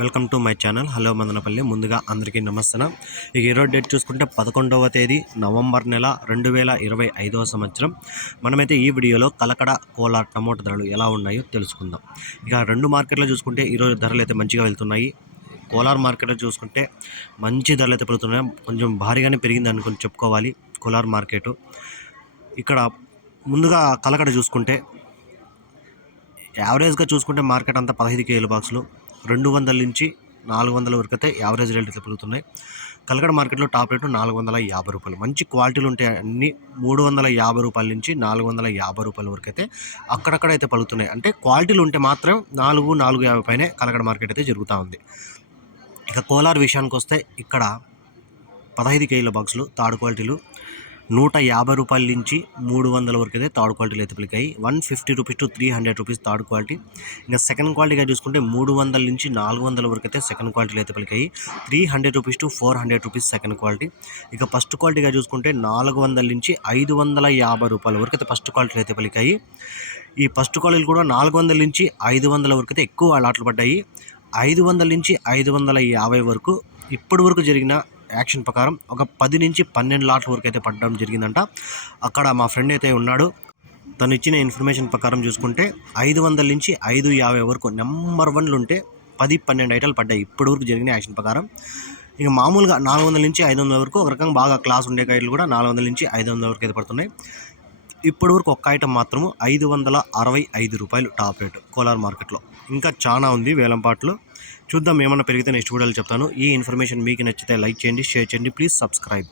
Welcome to my channel. Hello Madanapalle. ముందుగా అందరికీ నమస్తనం. ఇక ఈరోజు డేట్ చూసుకుంటే పదకొండవ తేదీ నవంబర్ నెల రెండు వేల ఇరవై ఐదవ సంవత్సరం. మనమైతే ఈ వీడియోలో కలకడ కోలార్ టమోటా ధరలు ఎలా ఉన్నాయో తెలుసుకుందాం. ఇక రెండు మార్కెట్లో చూసుకుంటే ఈరోజు ధరలు అయితే మంచిగా వెళ్తున్నాయి. కోలార్ మార్కెట్లో చూసుకుంటే మంచి ధరలు అయితే పెరుగుతున్నాయి. కొంచెం భారీగానే పెరిగింది అనుకుని చెప్పుకోవాలి కోలార్ మార్కెట్. ఇక్కడ ముందుగా కలకడ చూసుకుంటే యావరేజ్గా చూసుకుంటే మార్కెట్ అంతా పదహైదు కేజీల బాక్సులు. రెండు వందల నుంచి నాలుగు వందల వరకు అయితే యావరేజ్ రేట్లు అయితే పెరుగుతున్నాయి. కలకడ మార్కెట్లో టాప్ రేటు నాలుగు వందల యాభై రూపాయలు. మంచి క్వాలిటీలు ఉంటాయి అన్ని మూడు వందల యాభై రూపాయల నుంచి నాలుగు వందల యాభై రూపాయల వరకు అయితే అక్కడక్కడ అయితే పలుకుతున్నాయి. అంటే క్వాలిటీలు ఉంటే మాత్రం నాలుగు నాలుగు యాభై పైనే కలకడ మార్కెట్ అయితే జరుగుతూ ఉంది. ఇక కోలార్ విషయానికి వస్తే ఇక్కడ పదహైదు కేజీల బాక్సులు థర్డ్ క్వాలిటీలు నూట యాభై రూపాయల నుంచి మూడు వందల వరకు అయితే థర్డ్ క్వాలిటీలు అయితే పలికాయి. One fifty rupees to three hundred rupees third quality. ఇంకా సెకండ్ క్వాలిటీగా చూసుకుంటే మూడు వందల నుంచి నాలుగు వందల వరకు అయితే సెకండ్ క్వాలిటీలు అయితే పలికాయి. Three hundred rupees to four hundred rupees second quality. ఇక ఫస్ట్ క్వాలిటీగా చూసుకుంటే నాలుగు వందల నుంచి ఐదు వందల యాభై రూపాయల వరకు అయితే ఫస్ట్ క్వాలిటీలు అయితే పలికాయి. ఈ ఫస్ట్ క్వాలిటీలు కూడా నాలుగు వందల నుంచి ఐదు వందల వరకు అయితే ఎక్కువ అలాట్లు పడ్డాయి. ఐదు వందల నుంచి ఐదు వందల యాభై వరకు ఇప్పటి వరకు జరిగిన యాక్షన్ ప్రకారం ఒక పది నుంచి పన్నెండు లాట్ల వరకు అయితే పడడం జరిగిందంట. అక్కడ మా ఫ్రెండ్ అయితే ఉన్నాడు. తను ఇచ్చిన ఇన్ఫర్మేషన్ ప్రకారం చూసుకుంటే ఐదు వందల నుంచి ఐదు యాభై వరకు నెంబర్ వన్లు ఉంటే పది పన్నెండు ఐటాలు పడ్డాయి. ఇప్పటి వరకు జరిగిన యాక్షన్ ప్రకారం. ఇక మామూలుగా నాలుగు వందల నుంచి ఐదు వందల వరకు ఒక రకంగా బాగా క్లాస్ ఉండే కాయలు కూడా నాలుగు వందల నుంచి ఐదు వందల వరకు అయితే పడుతున్నాయి. ఇప్పటి వరకు ఒక్క ఐటమ్ మాత్రము ఐదు వందల అరవై ఐదు రూపాయలు టాప్ రేట్ కోలార్ మార్కెట్లో. ఇంకా చాలా ఉంది వేలంపాట్లు. చూద్దాం ఏమన్నా పెరిగితే నెక్స్ట్ వీడియోలో చెప్తాను. ఈ ఇన్ఫర్మేషన్ మీకు నచ్చితే లైక్ చేయండి షేర్ చేయండి. Please subscribe